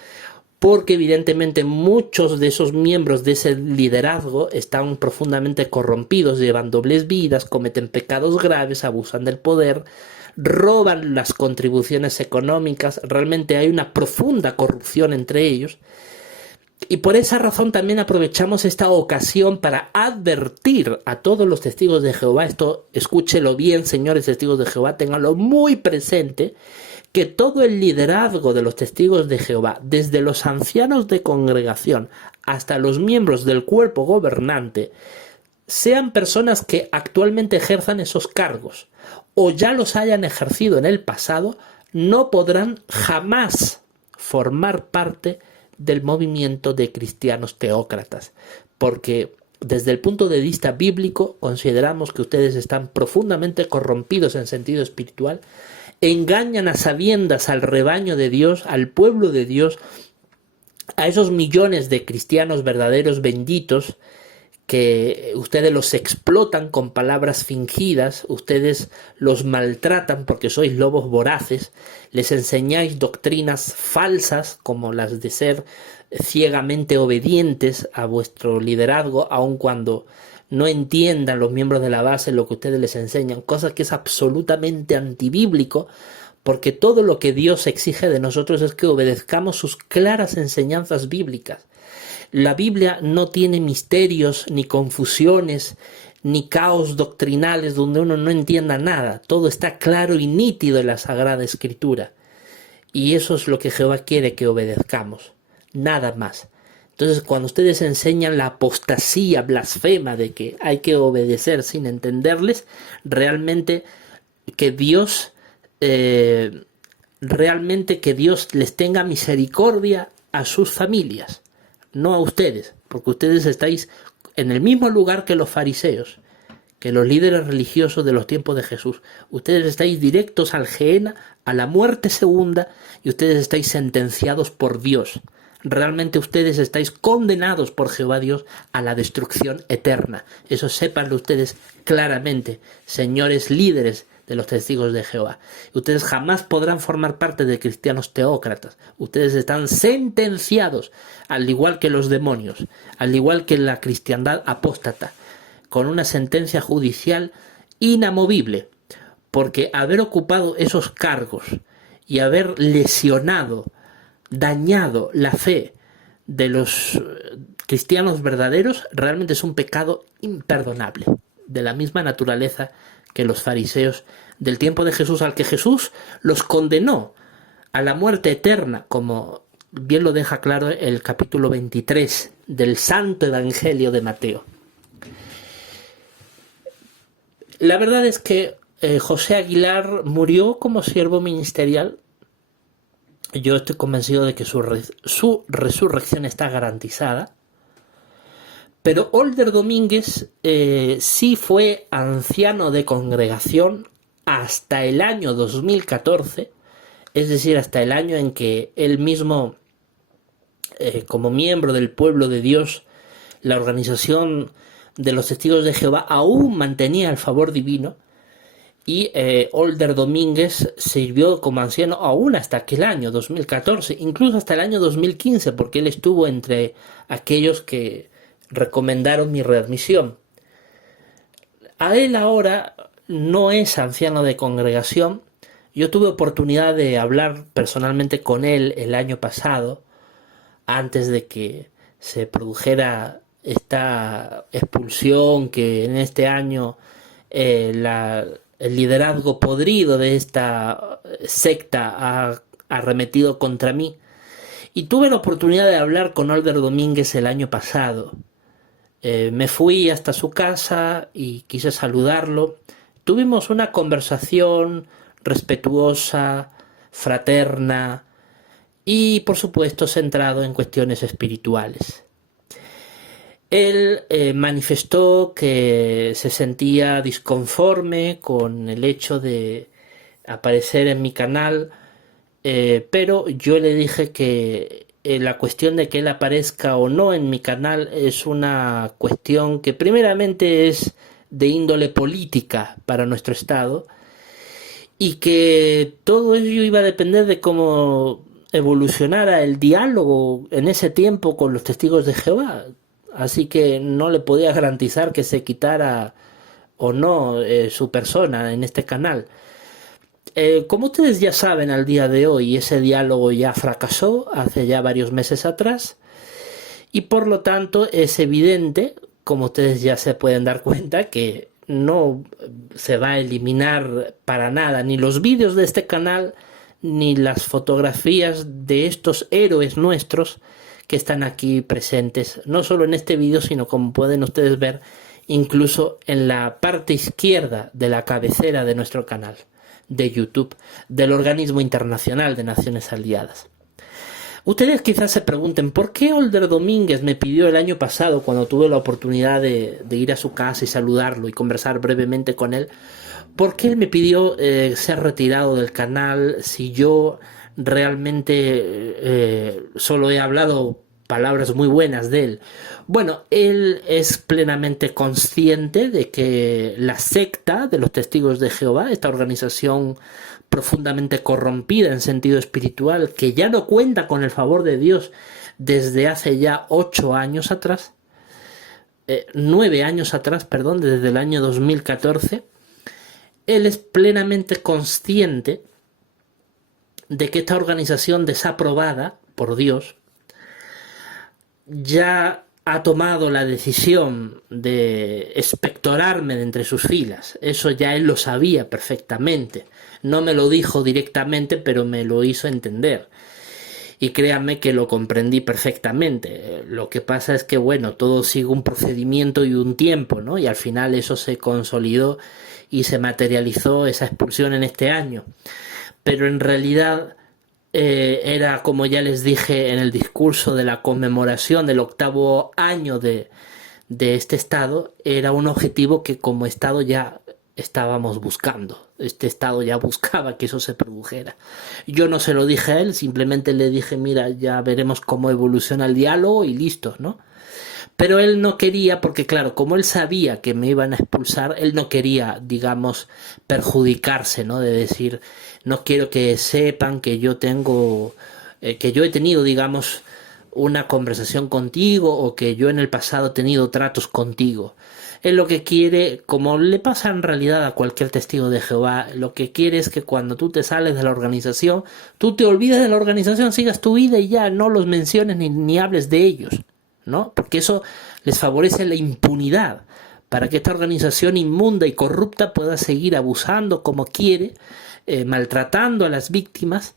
porque evidentemente muchos de esos miembros de ese liderazgo están profundamente corrompidos, llevan dobles vidas, cometen pecados graves, abusan del poder, roban las contribuciones económicas, realmente hay una profunda corrupción entre ellos. Y por esa razón también aprovechamos esta ocasión para advertir a todos los testigos de Jehová, esto escúchelo bien, señores testigos de Jehová, ténganlo muy presente, que todo el liderazgo de los testigos de Jehová, desde los ancianos de congregación hasta los miembros del cuerpo gobernante, sean personas que actualmente ejerzan esos cargos o ya los hayan ejercido en el pasado, no podrán jamás formar parte del movimiento de cristianos teócratas, porque desde el punto de vista bíblico consideramos que ustedes están profundamente corrompidos en sentido espiritual, engañan a sabiendas al rebaño de Dios, al pueblo de Dios, a esos millones de cristianos verdaderos benditos, que ustedes los explotan con palabras fingidas, ustedes los maltratan porque sois lobos voraces, les enseñáis doctrinas falsas como las de ser ciegamente obedientes a vuestro liderazgo, aun cuando no entiendan los miembros de la base lo que ustedes les enseñan, cosa que es absolutamente antibíblico, porque todo lo que Dios exige de nosotros es que obedezcamos sus claras enseñanzas bíblicas. La Biblia no tiene misterios, ni confusiones, ni caos doctrinales donde uno no entienda nada. Todo está claro y nítido en la Sagrada Escritura. Y eso es lo que Jehová quiere que obedezcamos. Nada más. Entonces, cuando ustedes enseñan la apostasía blasfema de que hay que obedecer sin entenderles, realmente que Dios les tenga misericordia a sus familias. No a ustedes, porque ustedes estáis en el mismo lugar que los fariseos, que los líderes religiosos de los tiempos de Jesús. Ustedes estáis directos al Gehenna, a la muerte segunda, y ustedes estáis sentenciados por Dios. Realmente ustedes estáis condenados por Jehová Dios a la destrucción eterna. Eso sépanlo ustedes claramente, señores líderes de los testigos de Jehová. Ustedes jamás podrán formar parte de cristianos teócratas. Ustedes están sentenciados, al igual que los demonios, al igual que la cristiandad apóstata, con una sentencia judicial inamovible, porque haber ocupado esos cargos y haber lesionado, dañado la fe de los cristianos verdaderos realmente es un pecado imperdonable, de la misma naturaleza que los fariseos del tiempo de Jesús, al que Jesús los condenó a la muerte eterna, como bien lo deja claro el capítulo 23 del Santo Evangelio de Mateo. La verdad es que José Aguilar murió como siervo ministerial. Yo estoy convencido de que su resurrección está garantizada. Pero Older Domínguez sí fue anciano de congregación hasta el año 2014, es decir, hasta el año en que él mismo, como miembro del pueblo de Dios, la organización de los testigos de Jehová aún mantenía el favor divino, y Older Domínguez sirvió como anciano aún hasta aquel año 2014, incluso hasta el año 2015, porque él estuvo entre aquellos que recomendaron mi readmisión. A él ahora no es anciano de congregación. Yo tuve oportunidad de hablar personalmente con él el año pasado, antes de que se produjera esta expulsión que en este año el liderazgo podrido de esta secta ha arremetido contra mí. Y tuve la oportunidad de hablar con Older Domínguez el año pasado. Me fui hasta su casa y quise saludarlo. Tuvimos una conversación respetuosa, fraterna y, por supuesto, centrado en cuestiones espirituales. Él manifestó que se sentía disconforme con el hecho de aparecer en mi canal, pero yo le dije que la cuestión de que él aparezca o no en mi canal es una cuestión que primeramente es de índole política para nuestro Estado, y que todo ello iba a depender de cómo evolucionara el diálogo en ese tiempo con los testigos de Jehová. Así que no le podía garantizar que se quitara o no su persona en este canal. Como ustedes ya saben, al día de hoy ese diálogo ya fracasó hace ya varios meses atrás, y por lo tanto es evidente, como ustedes ya se pueden dar cuenta, que no se va a eliminar para nada ni los vídeos de este canal ni las fotografías de estos héroes nuestros que están aquí presentes, no solo en este vídeo, sino, como pueden ustedes ver, incluso en la parte izquierda de la cabecera de nuestro canal de YouTube del Organismo Internacional de Naciones Aliadas. Ustedes quizás se pregunten ¿por qué Older Domínguez me pidió el año pasado, cuando tuve la oportunidad de ir a su casa y saludarlo y conversar brevemente con él, por qué él me pidió ser retirado del canal si yo realmente solo he hablado palabras muy buenas de él? Bueno, él es plenamente consciente de que la secta de los Testigos de Jehová, esta organización profundamente corrompida en sentido espiritual, que ya no cuenta con el favor de Dios desde hace ya 8 años atrás, 9 años atrás, perdón, desde el año 2014, él es plenamente consciente de que esta organización desaprobada por Dios ya ha tomado la decisión de expectorarme de entre sus filas. Eso ya él lo sabía perfectamente. No me lo dijo directamente, pero me lo hizo entender. Y créanme que lo comprendí perfectamente. Lo que pasa es que, bueno, todo sigue un procedimiento y un tiempo, ¿no? Y al final eso se consolidó y se materializó esa expulsión en este año. Pero en realidad era, como ya les dije en el discurso de la conmemoración del 8º año de este Estado, era un objetivo que como Estado ya estábamos buscando. Este Estado ya buscaba que eso se produjera. Yo no se lo dije a él, simplemente le dije, mira, ya veremos cómo evoluciona el diálogo y listo, ¿no? Pero él no quería, porque claro, como él sabía que me iban a expulsar, él no quería, digamos, perjudicarse, ¿no? De decir, no quiero que sepan que yo tengo, que yo he tenido, digamos, una conversación contigo o que yo en el pasado he tenido tratos contigo. Él lo que quiere, como le pasa en realidad a cualquier testigo de Jehová, lo que quiere es que cuando tú te sales de la organización, tú te olvides de la organización, sigas tu vida y ya no los menciones ni hables de ellos, ¿no? Porque eso les favorece la impunidad, para que esta organización inmunda y corrupta pueda seguir abusando como quiere, maltratando a las víctimas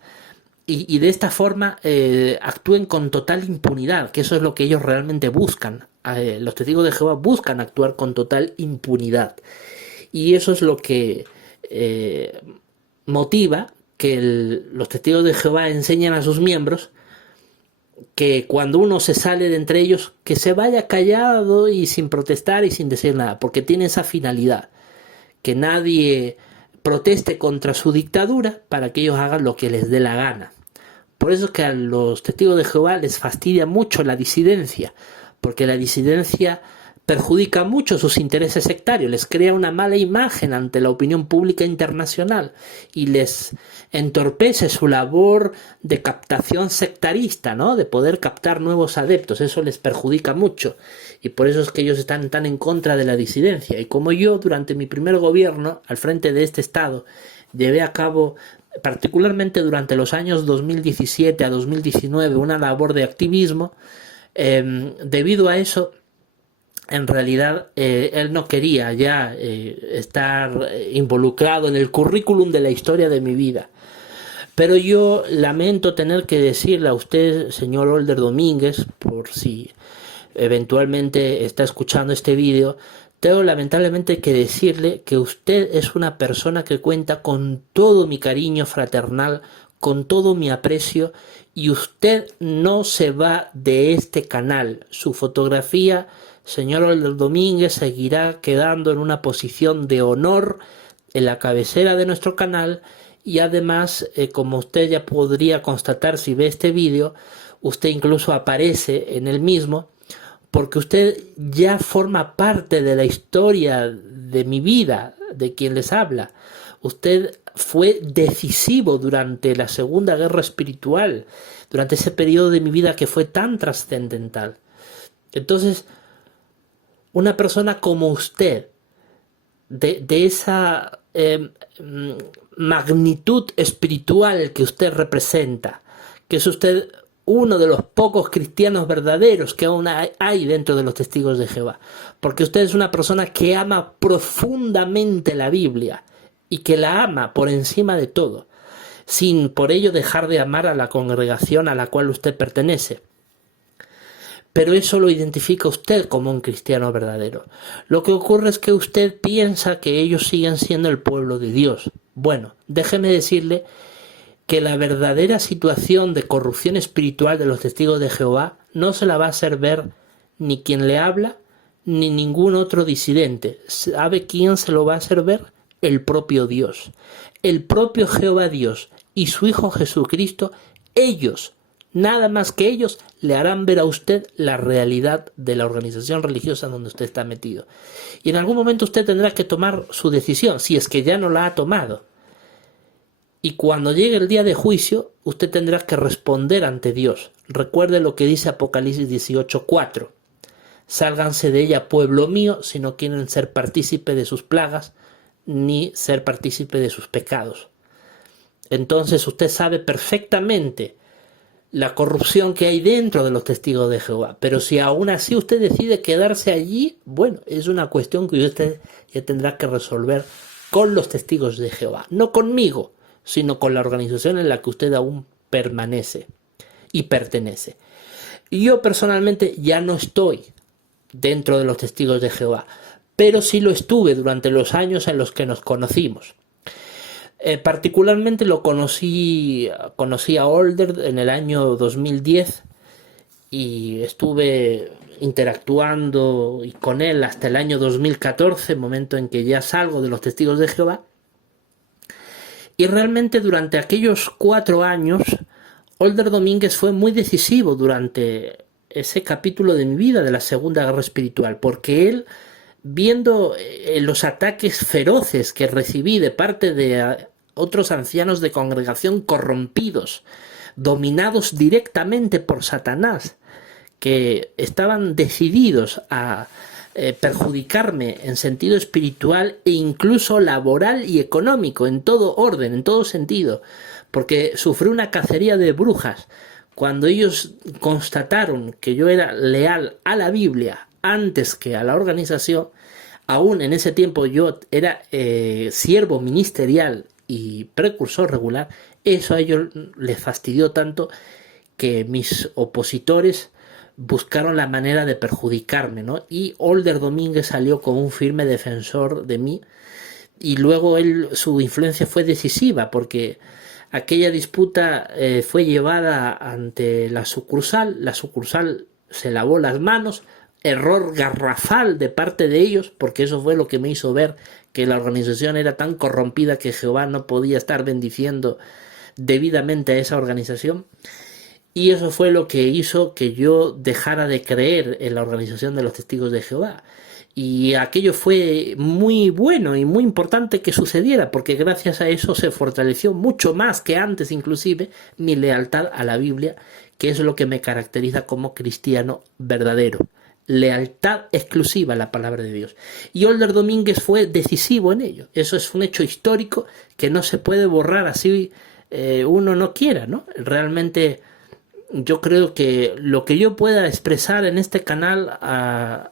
y de esta forma actúen con total impunidad, que eso es lo que ellos realmente buscan. Los testigos de Jehová buscan actuar con total impunidad, y eso es lo que motiva que los testigos de Jehová enseñen a sus miembros que cuando uno se sale de entre ellos, que se vaya callado y sin protestar y sin decir nada, porque tiene esa finalidad, que nadie proteste contra su dictadura para que ellos hagan lo que les dé la gana. Por eso es que a los testigos de Jehová les fastidia mucho la disidencia, porque la disidencia perjudica mucho sus intereses sectarios, les crea una mala imagen ante la opinión pública internacional y les entorpece su labor de captación sectarista, ¿no? De poder captar nuevos adeptos. Eso les perjudica mucho y por eso es que ellos están tan en contra de la disidencia. Y como yo durante mi primer gobierno al frente de este Estado llevé a cabo, particularmente durante los años 2017 a 2019, una labor de activismo, debido a eso, en realidad él no quería ya estar involucrado en el currículum de la historia de mi vida. Pero yo lamento tener que decirle a usted, señor Older Domínguez, por si eventualmente está escuchando este vídeo, tengo lamentablemente que decirle que usted es una persona que cuenta con todo mi cariño fraternal, con todo mi aprecio, y usted no se va de este canal. Su fotografía, señor Older Domínguez, seguirá quedando en una posición de honor en la cabecera de nuestro canal, y además, como usted ya podría constatar si ve este vídeo, usted incluso aparece en el mismo, porque usted ya forma parte de la historia de mi vida, de quien les habla. Usted fue decisivo durante la Segunda Guerra Espiritual, durante ese periodo de mi vida que fue tan trascendental. Entonces, una persona como usted, de esa magnitud espiritual que usted representa, que es usted uno de los pocos cristianos verdaderos que aún hay dentro de los testigos de Jehová, porque usted es una persona que ama profundamente la Biblia y que la ama por encima de todo, sin por ello dejar de amar a la congregación a la cual usted pertenece. Pero eso lo identifica usted como un cristiano verdadero. Lo que ocurre es que usted piensa que ellos siguen siendo el pueblo de Dios. Bueno, déjeme decirle que la verdadera situación de corrupción espiritual de los testigos de Jehová no se la va a hacer ver ni quien le habla, ni ningún otro disidente. ¿Sabe quién se lo va a hacer ver? El propio Dios. El propio Jehová Dios y su Hijo Jesucristo, ellos, nada más que ellos, le harán ver a usted la realidad de la organización religiosa donde usted está metido. Y en algún momento usted tendrá que tomar su decisión, si es que ya no la ha tomado. Y cuando llegue el día de juicio, usted tendrá que responder ante Dios. Recuerde lo que dice Apocalipsis 18:4. Sálganse de ella, pueblo mío, si no quieren ser partícipe de sus plagas, ni ser partícipe de sus pecados. Entonces usted sabe perfectamente la corrupción que hay dentro de los testigos de Jehová. Pero si aún así usted decide quedarse allí, bueno, es una cuestión que usted ya tendrá que resolver con los testigos de Jehová. No conmigo, sino con la organización en la que usted aún permanece y pertenece. Y yo personalmente ya no estoy dentro de los testigos de Jehová, pero sí lo estuve durante los años en los que nos conocimos. Particularmente conocí a Older en el año 2010 y estuve interactuando con él hasta el año 2014, momento en que ya salgo de los testigos de Jehová. Y realmente durante aquellos 4 años, Older Domínguez fue muy decisivo durante ese capítulo de mi vida de la Segunda Guerra Espiritual, porque él, viendo los ataques feroces que recibí de parte de otros ancianos de congregación corrompidos, dominados directamente por Satanás, que estaban decididos a perjudicarme en sentido espiritual e incluso laboral y económico, en todo orden, en todo sentido, porque sufrí una cacería de brujas. Cuando ellos constataron que yo era leal a la Biblia antes que a la organización, aún en ese tiempo yo era siervo ministerial y precursor regular, eso a ellos les fastidió tanto que mis opositores buscaron la manera de perjudicarme, ¿no? Y Older Domínguez salió como un firme defensor de mí, y luego su influencia fue decisiva, porque aquella disputa fue llevada ante la sucursal se lavó las manos, error garrafal de parte de ellos, porque eso fue lo que me hizo ver que la organización era tan corrompida que Jehová no podía estar bendiciendo debidamente a esa organización. Y eso fue lo que hizo que yo dejara de creer en la organización de los testigos de Jehová. Y aquello fue muy bueno y muy importante que sucediera, porque gracias a eso se fortaleció mucho más que antes inclusive mi lealtad a la Biblia, que es lo que me caracteriza como cristiano verdadero. Lealtad exclusiva a la palabra de Dios. Y Older Domínguez fue decisivo en ello. Eso es un hecho histórico que no se puede borrar así uno no quiera, ¿no? Realmente yo creo que lo que yo pueda expresar en este canal a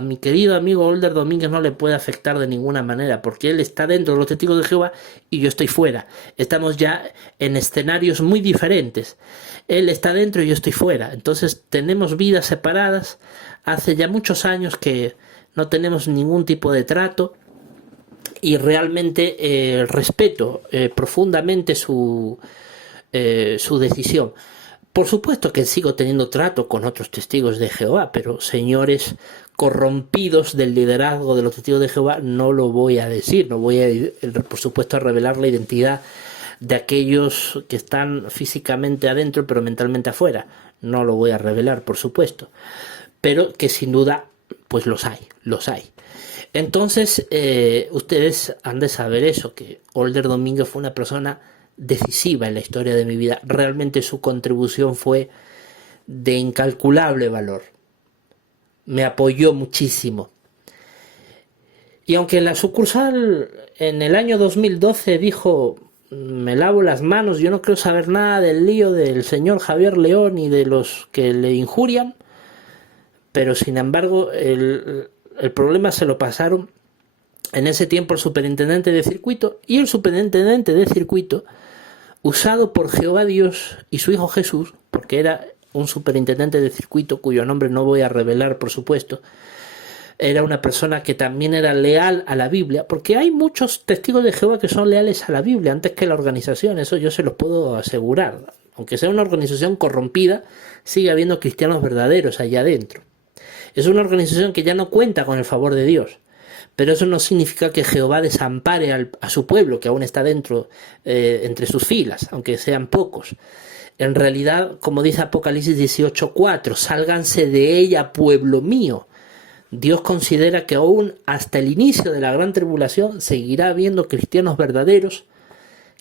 mi querido amigo Older Domínguez no le puede afectar de ninguna manera, porque él está dentro de los testigos de Jehová y yo estoy fuera. Estamos ya en escenarios muy diferentes. Él está dentro y yo estoy fuera. Entonces tenemos vidas separadas. Hace ya muchos años que no tenemos ningún tipo de trato y realmente respeto profundamente su decisión. Por supuesto que sigo teniendo trato con otros testigos de Jehová, pero señores corrompidos del liderazgo de los testigos de Jehová no lo voy a decir, no voy a, por supuesto, a revelar la identidad de aquellos que están físicamente adentro pero mentalmente afuera. No lo voy a revelar, por supuesto, pero que sin duda pues los hay. Entonces, ustedes han de saber eso, que Older Domínguez fue una persona decisiva en la historia de mi vida. Realmente su contribución fue de incalculable valor. Me apoyó muchísimo. Y aunque en la sucursal en el año 2012 dijo, me lavo las manos, yo no quiero saber nada del lío del señor Javier León y de los que le injurian, pero sin embargo el problema se lo pasaron en ese tiempo el superintendente de circuito, y el superintendente de circuito, usado por Jehová Dios y su Hijo Jesús, porque era un superintendente de circuito cuyo nombre no voy a revelar, por supuesto, era una persona que también era leal a la Biblia, porque hay muchos testigos de Jehová que son leales a la Biblia antes que la organización, eso yo se los puedo asegurar. Aunque sea una organización corrompida, sigue habiendo cristianos verdaderos allá adentro. Es una organización que ya no cuenta con el favor de Dios, pero eso no significa que Jehová desampare a su pueblo, que aún está dentro, entre sus filas, aunque sean pocos. En realidad, como dice Apocalipsis 18:4, sálganse de ella, pueblo mío. Dios considera que aún hasta el inicio de la gran tribulación seguirá habiendo cristianos verdaderos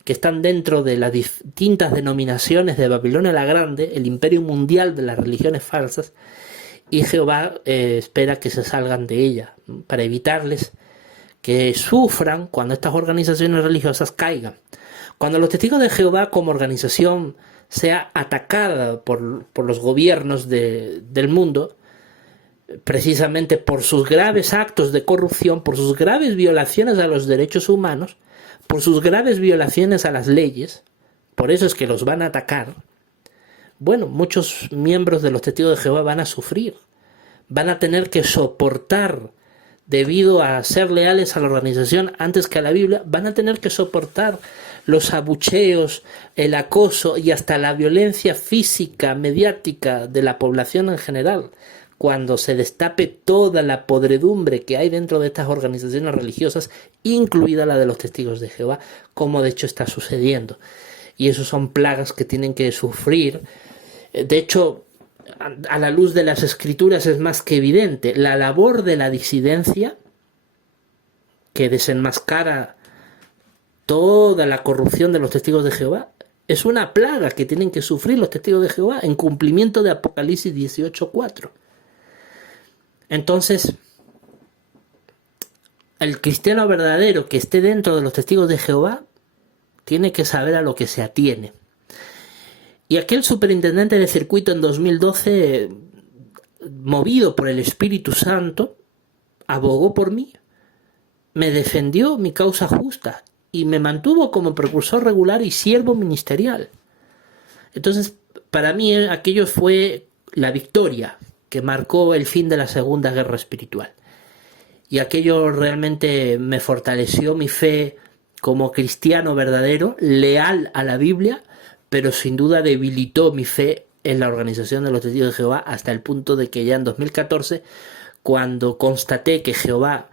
que están dentro de las distintas denominaciones de Babilonia la Grande, el imperio mundial de las religiones falsas, y Jehová espera que se salgan de ella para evitarles que sufran cuando estas organizaciones religiosas caigan. Cuando los testigos de Jehová como organización sea atacada por los gobiernos del mundo, precisamente por sus graves actos de corrupción, por sus graves violaciones a los derechos humanos, por sus graves violaciones a las leyes, por eso es que los van a atacar. Bueno, muchos miembros de los testigos de Jehová van a sufrir, van a tener que soportar, debido a ser leales a la organización antes que a la Biblia, van a tener que soportar los abucheos, el acoso y hasta la violencia física, mediática de la población en general, cuando se destape toda la podredumbre que hay dentro de estas organizaciones religiosas, incluida la de los testigos de Jehová, como de hecho está sucediendo. Y eso son plagas que tienen que sufrir. De hecho, a la luz de las escrituras es más que evidente, la labor de la disidencia, que desenmascara toda la corrupción de los testigos de Jehová, es una plaga que tienen que sufrir los testigos de Jehová en cumplimiento de Apocalipsis 18:4. Entonces, el cristiano verdadero que esté dentro de los testigos de Jehová tiene que saber a lo que se atiene. Y aquel superintendente de circuito en 2012, movido por el Espíritu Santo, abogó por mí, me defendió mi causa justa y me mantuvo como precursor regular y siervo ministerial. Entonces, para mí aquello fue la victoria que marcó el fin de la Segunda Guerra Espiritual. Y aquello realmente me fortaleció mi fe como cristiano verdadero, leal a la Biblia, pero sin duda debilitó mi fe en la organización de los testigos de Jehová hasta el punto de que ya en 2014, cuando constaté que Jehová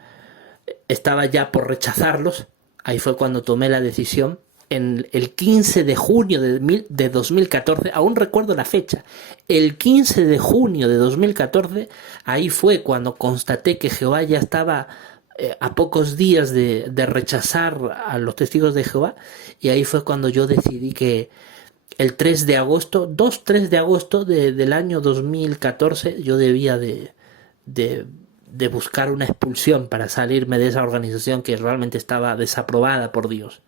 estaba ya por rechazarlos, ahí fue cuando tomé la decisión. En el 15 de junio de 2014, aún recuerdo la fecha, el 15 de junio de 2014, ahí fue cuando constaté que Jehová ya estaba a pocos días de rechazar a los testigos de Jehová, y ahí fue cuando yo decidí que el 3 de agosto, 2-3 de agosto del año 2014, yo debía de buscar una expulsión para salirme de esa organización que realmente estaba desaprobada por Dios.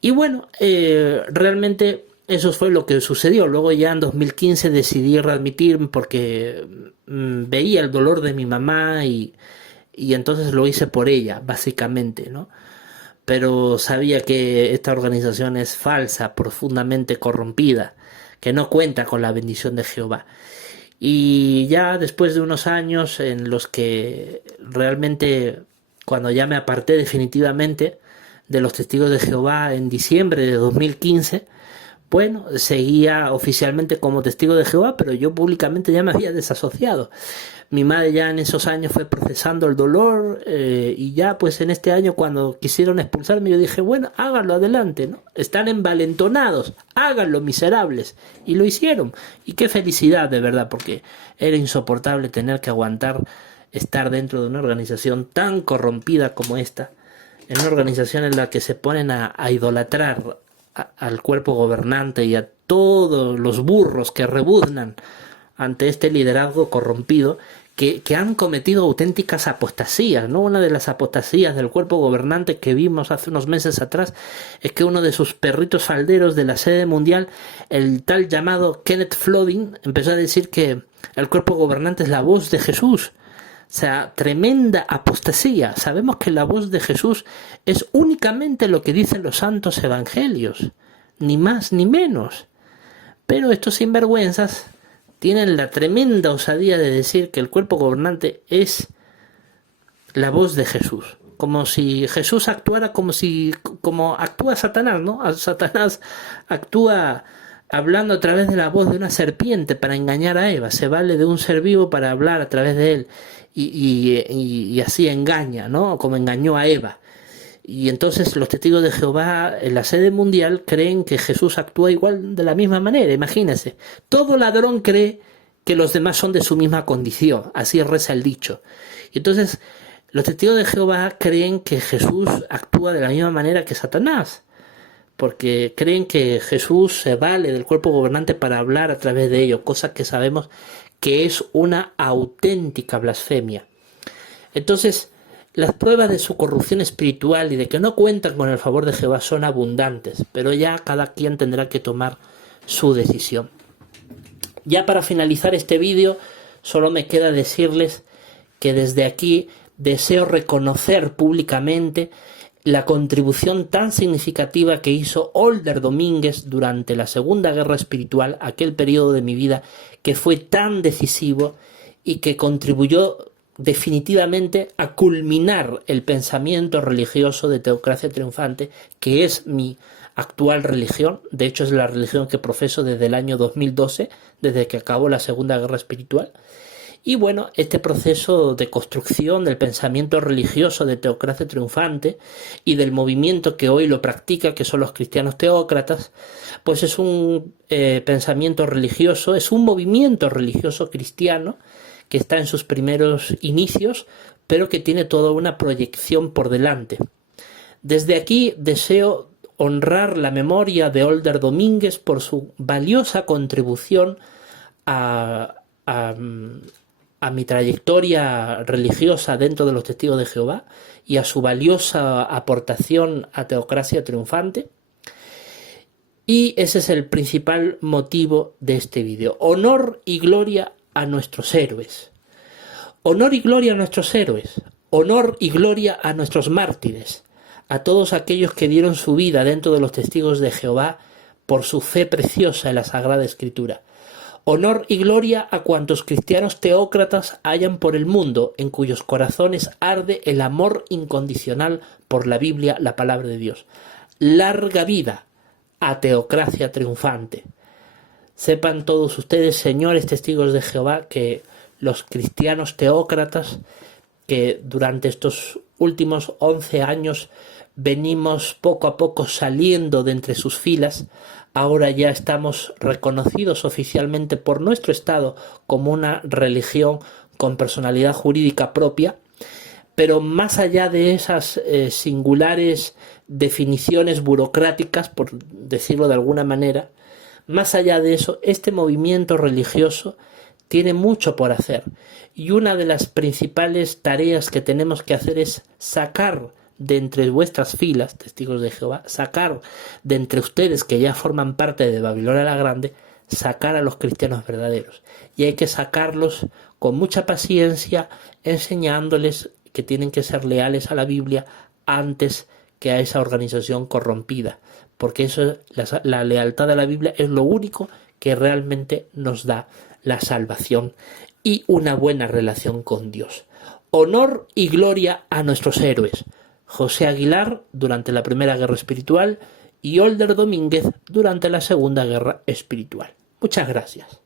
Y bueno, realmente eso fue lo que sucedió. Luego ya en 2015 decidí readmitirme porque veía el dolor de mi mamá y entonces lo hice por ella, básicamente, ¿no? Pero sabía que esta organización es falsa, profundamente corrompida, que no cuenta con la bendición de Jehová. Y ya después de unos años en los que realmente, cuando ya me aparté definitivamente de los testigos de Jehová en diciembre de 2015, bueno, seguía oficialmente como testigo de Jehová, pero yo públicamente ya me había desasociado. Mi madre ya en esos años fue procesando el dolor y ya pues en este año cuando quisieron expulsarme yo dije, bueno, háganlo adelante, ¿no? Están envalentonados, háganlo miserables. Y lo hicieron. Y qué felicidad de verdad, porque era insoportable tener que aguantar estar dentro de una organización tan corrompida como esta, en una organización en la que se ponen a idolatrar al cuerpo gobernante y a todos los burros que rebuznan ante este liderazgo corrompido, que han cometido auténticas apostasías, ¿no? Una de las apostasías del cuerpo gobernante que vimos hace unos meses atrás es que uno de sus perritos falderos de la sede mundial, el tal llamado Kenneth Foding, empezó a decir que el cuerpo gobernante es la voz de Jesús. O sea, tremenda apostasía. Sabemos que la voz de Jesús es únicamente lo que dicen los santos evangelios, ni más ni menos. Pero estos sinvergüenzas tienen la tremenda osadía de decir que el cuerpo gobernante es la voz de Jesús. Como si Jesús actuara como actúa Satanás, ¿no? Satanás actúa hablando a través de la voz de una serpiente para engañar a Eva. Se vale de un ser vivo para hablar a través de él y así engaña, ¿no? Como engañó a Eva. Y entonces los testigos de Jehová en la sede mundial creen que Jesús actúa igual de la misma manera. Imagínense, todo ladrón cree que los demás son de su misma condición, así reza el dicho. Y entonces los testigos de Jehová creen que Jesús actúa de la misma manera que Satanás, porque creen que Jesús se vale del cuerpo gobernante para hablar a través de ello, cosa que sabemos que es una auténtica blasfemia. Entonces, las pruebas de su corrupción espiritual y de que no cuentan con el favor de Jehová son abundantes, pero ya cada quien tendrá que tomar su decisión. Ya para finalizar este vídeo, solo me queda decirles que desde aquí deseo reconocer públicamente la contribución tan significativa que hizo Older Domínguez durante la Segunda Guerra Espiritual, aquel periodo de mi vida que fue tan decisivo y que contribuyó definitivamente a culminar el pensamiento religioso de teocracia triunfante, que es mi actual religión. De hecho, es la religión que profeso desde el año 2012, desde que acabó la Segunda Guerra Espiritual. Y bueno, este proceso de construcción del pensamiento religioso de teocracia triunfante y del movimiento que hoy lo practica, que son los cristianos teócratas, pues es un pensamiento religioso, es un movimiento religioso cristiano que está en sus primeros inicios, pero que tiene toda una proyección por delante. Desde aquí deseo honrar la memoria de Older Domínguez por su valiosa contribución a mi trayectoria religiosa dentro de los Testigos de Jehová y a su valiosa aportación a Teocracia Triunfante. Y ese es el principal motivo de este vídeo. Honor y gloria a nuestros héroes. Honor y gloria a nuestros héroes. Honor y gloria a nuestros mártires. A todos aquellos que dieron su vida dentro de los Testigos de Jehová por su fe preciosa en la Sagrada Escritura. Honor y gloria a cuantos cristianos teócratas hayan por el mundo, en cuyos corazones arde el amor incondicional por la Biblia, la palabra de Dios. Larga vida a Teocracia Triunfante. Sepan todos ustedes, señores testigos de Jehová, que los cristianos teócratas, que durante estos últimos 11 años venimos poco a poco saliendo de entre sus filas, ahora ya estamos reconocidos oficialmente por nuestro Estado como una religión con personalidad jurídica propia, pero más allá de esas singulares definiciones burocráticas, por decirlo de alguna manera, más allá de eso, este movimiento religioso tiene mucho por hacer. Y una de las principales tareas que tenemos que hacer es sacar de entre vuestras filas, testigos de Jehová, sacar de entre ustedes que ya forman parte de Babilonia la Grande, sacar a los cristianos verdaderos. Y hay que sacarlos con mucha paciencia, enseñándoles que tienen que ser leales a la Biblia antes que a esa organización corrompida. Porque eso, la lealtad a la Biblia es lo único que realmente nos da la salvación y una buena relación con Dios. Honor y gloria a nuestros héroes. José Aguilar durante la Primera Guerra Espiritual y Older Domínguez durante la Segunda Guerra Espiritual. Muchas gracias.